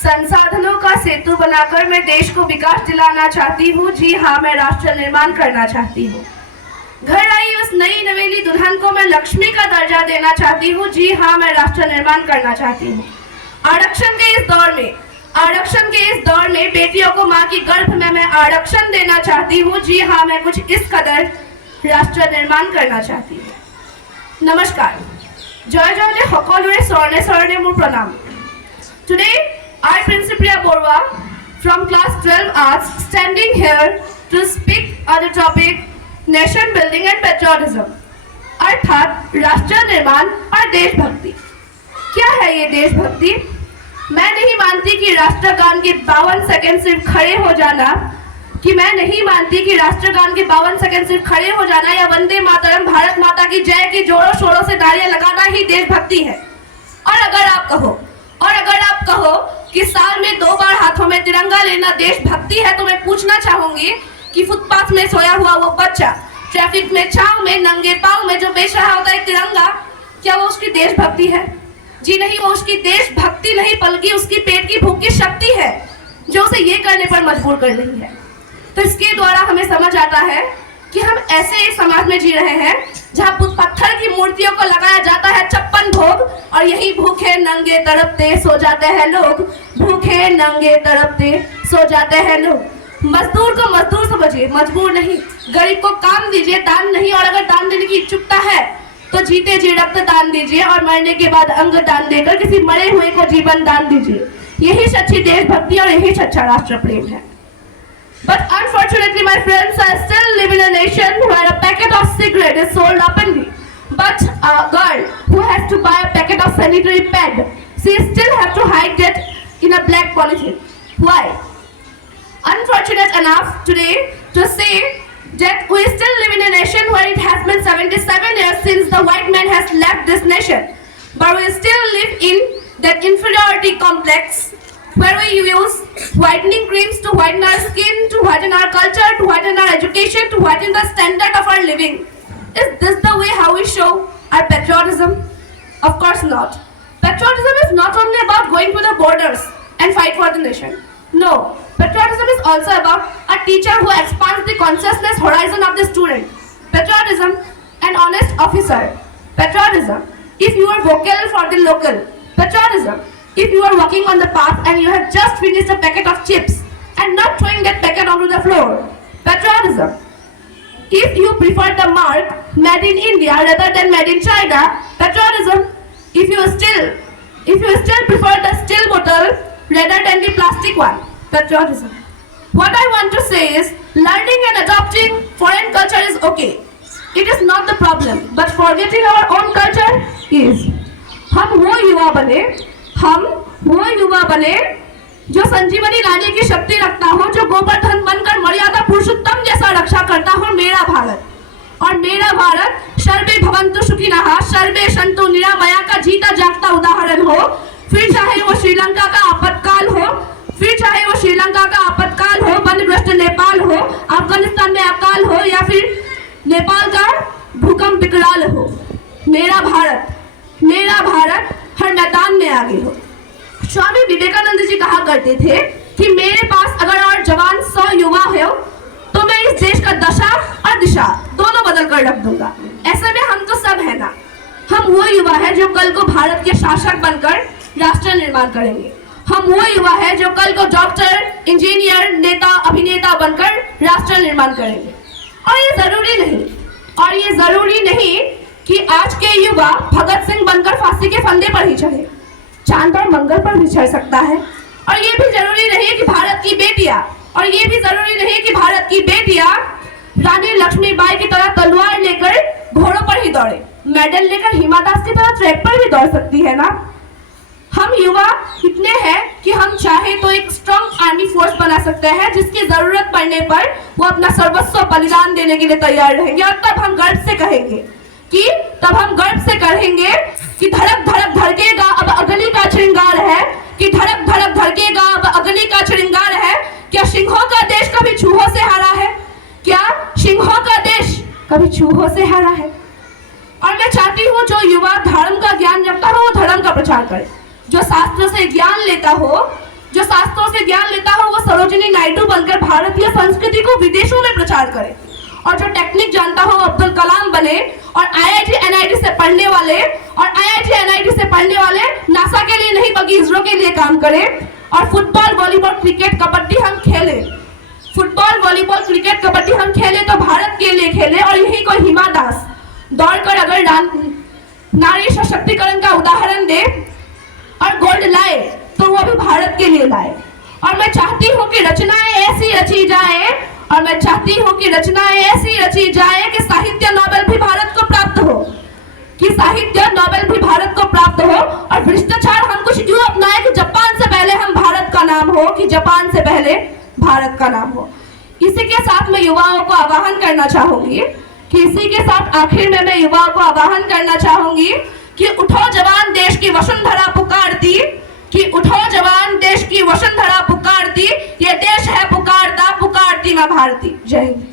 संसाधनों का सेतु बनाकर मैं देश को विकास दिलाना चाहती हूँ। जी हाँ, मैं राष्ट्र निर्माण करना चाहती हूँ। घर आई उस नई नवेली दुल्हन को मैं लक्ष्मी का दर्जा देना चाहती हूँ। जी हाँ, मैं राष्ट्र निर्माण करना चाहती हूँ। आरक्षण के इस दौर में बेटियों को माँ की गर्भ में मैं आरक्षण देना चाहती हूँ। जी हाँ, मैं कुछ इस कदर राष्ट्र निर्माण करना चाहती हूँ। नमस्कार। जय जयले সকলোৰে শৰণে শৰণে মোৰ প্ৰণাম। Today, I, Principia Borwa, from class 12 arts, standing here to speak on the topic nation building and patriotism, अर्थात राष्ट्र निर्माण और देशभक्ति। क्या है ये देशभक्ति? मैं नहीं मानती कि राष्ट्रगान के 52 सेकंड सिर्फ खड़े हो जाना खड़े हो जाना या वंदे मातरम भारत माता की जय की जोरों शोरों से नारियां लगाना ही देशभक्ति है। और अगर आप कहो कि साल में 2 बार हाथों में तिरंगा लेना देशभक्ति है, तो मैं पूछना चाहूंगी कि फुटपाथ में सोया हुआ वो बच्चा, ट्रैफिक में छांव में नंगे पांव में जो बेच रहा होता है तिरंगा, क्या वो उसकी देशभक्ति है? जी नहीं, वो उसकी देशभक्ति नहीं बल्कि उसकी पेट की भूख की शक्ति है जो उसे ये करने पर मजबूर कर रही है। तो इसके द्वारा हमें समझ आता है कि हम ऐसे एक समाज में जी रहे हैं जहाँ पत्थर की मूर्तियों को लगाया जाता है 56 भोग, और यही भूखे नंगे तड़पते सो जाते हैं लोग। भूखे नंगे तड़पते सो जाते हैं लोग। मजदूर को मजदूर समझिए, मजबूर नहीं। गरीब को काम दीजिए, दान नहीं। और अगर दान देने की इच्छुकता है तो जीते जी रक्त दान दीजिए और मरने के बाद अंग दान देकर किसी मरे हुए को जीवन दान दीजिए। यही सच्ची देशभक्ति और यही सच्चा राष्ट्र प्रेम है। But unfortunately, my friends, I still live in a nation where a packet of cigarette is sold openly. But a girl who has to buy a packet of sanitary pad, she still has to hide it in a black polythene. Why? Unfortunate enough today to say that we still live in a nation where it has been 77 years since the white man has left this nation. But we still live in that inferiority complex where we use whitening creams to whiten our skin, to whiten our culture, to whiten our education, to whiten the standard of our living. Is this the way how we show our patriotism? Of course not. Patriotism is not only about going to the borders and fight for the nation. No. Patriotism is also about a teacher who expands the consciousness horizon of the student. Patriotism, an honest officer. Patriotism, if you are vocal for the local. Patriotism, if you are walking on the path and you have just finished a packet of chips and not throwing that packet onto the floor. Patriotism, if you prefer the mark made in India rather than made in China. Patriotism, if you still prefer the steel bottle rather than the plastic one. Patriotism. What I want to say is, learning and adopting foreign culture is okay. It is not the problem, but forgetting our own culture is. हम वो युवा बने जो संजीवनी लाने की शक्ति रखता हो, जो गोवर्धन बनकर मर्यादा पुरुषोत्तम जैसा रक्षा करता हो मेरा भारत। और मेरा भारत सर्वे भवन्तु सुखिनः, सर्वे सन्तु निरामया का जीता जागता उदाहरण हो। फिर चाहे वो श्रीलंका का आपातकाल हो, वनग्रस्त नेपाल हो, अफगानिस्तान में अकाल हो, या फिर नेपाल का भूकंप विकराल हो, मेरा भारत हर मैदान में आगे हो। स्वामी विवेकानंद जी कहा करते थे कि मेरे पास अगर और जवान 100 युवा हो तो मैं इस देश का दशा और दिशा दोनों बदल कर रख दूंगा। ऐसे में हम तो सब है ना, हम वो युवा है जो कल को भारत के शासक बनकर राष्ट्र निर्माण करेंगे। हम वो युवा है जो कल को डॉक्टर, इंजीनियर, नेता, अभिनेता बनकर राष्ट्र निर्माण करेंगे। और ये जरूरी नहीं कि आज के युवा भगत सिंह बनकर फांसी के फंदे पर ही चढ़े, चांद और मंगल पर भी चढ़ सकता है। और ये भी जरूरी नहीं कि भारत की बेटियां रानी लक्ष्मीबाई की तरह तलवार लेकर घोड़ों पर ही दौड़े, मेडल लेकर हिमा दास की तरह ट्रैक पर भी दौड़ सकती है ना। हम युवा इतने हैं कि हम चाहे तो एक स्ट्रॉन्ग आर्मी फोर्स बना सकते हैं, जिसकी जरूरत पड़ने पर वो अपना सर्वस्व बलिदान देने के लिए तैयार रहेंगे। और तब हम गर्व से कहेंगे कि धड़क धड़क धड़केगा अब अग्नि का श्रृंगार है, कि धड़क धड़क धड़केगा अब अग्नि का श्रृंगार है। क्या सिंहों का देश कभी चूहों से हारा है? और मैं चाहती हूँ जो युवा धर्म का ज्ञान रखता हो वो धर्म का प्रचार करे, जो शास्त्रों से ज्ञान लेता हो जो शास्त्रों से ज्ञान लेता हो वो सरोजिनी नायडू बनकर भारतीय संस्कृति को विदेशों में प्रचार करे, और जो टेक्निक जानता हो अब्दुल कलाम बने, और आईआईटी एनआईटी से पढ़ने वाले नासा के लिए नहीं बल्कि इसरो के लिए काम करे, और फुटबॉल वॉलीबॉल क्रिकेट कबड्डी हम खेले, फुटबॉल वॉलीबॉल क्रिकेट कबड्डी हम खेले तो भारत के लिए खेले। और यही कोई हिमा दास दौड़कर अगर नारी सशक्तिकरण का उदाहरण दे और गोल्ड लाए तो वो भी भारत के लिए लाए। और मैं चाहती हूँ कि रचनाएं ऐसी रची जाए, और मैं चाहती हूँ कि रचनाएं ऐसी रची जाए कि साहित्य नोबेल भी भारत को प्राप्त हो, कि साहित्य नोबेल भी भारत को प्राप्त हो। और भ्रष्टाचार हम कुछ यूं अपनाए कि जापान से पहले हम भारत का नाम हो, कि जापान से पहले भारत का नाम हो। इसी के साथ मैं युवाओं को आह्वान करना चाहूंगी कि उठो जवान देश की वसुंधरा पुकारती, कि उठो जवान देश की वसुंधरा पुकारती, ये देश है पुकारता पुकारती मां भारती। जय हिंद।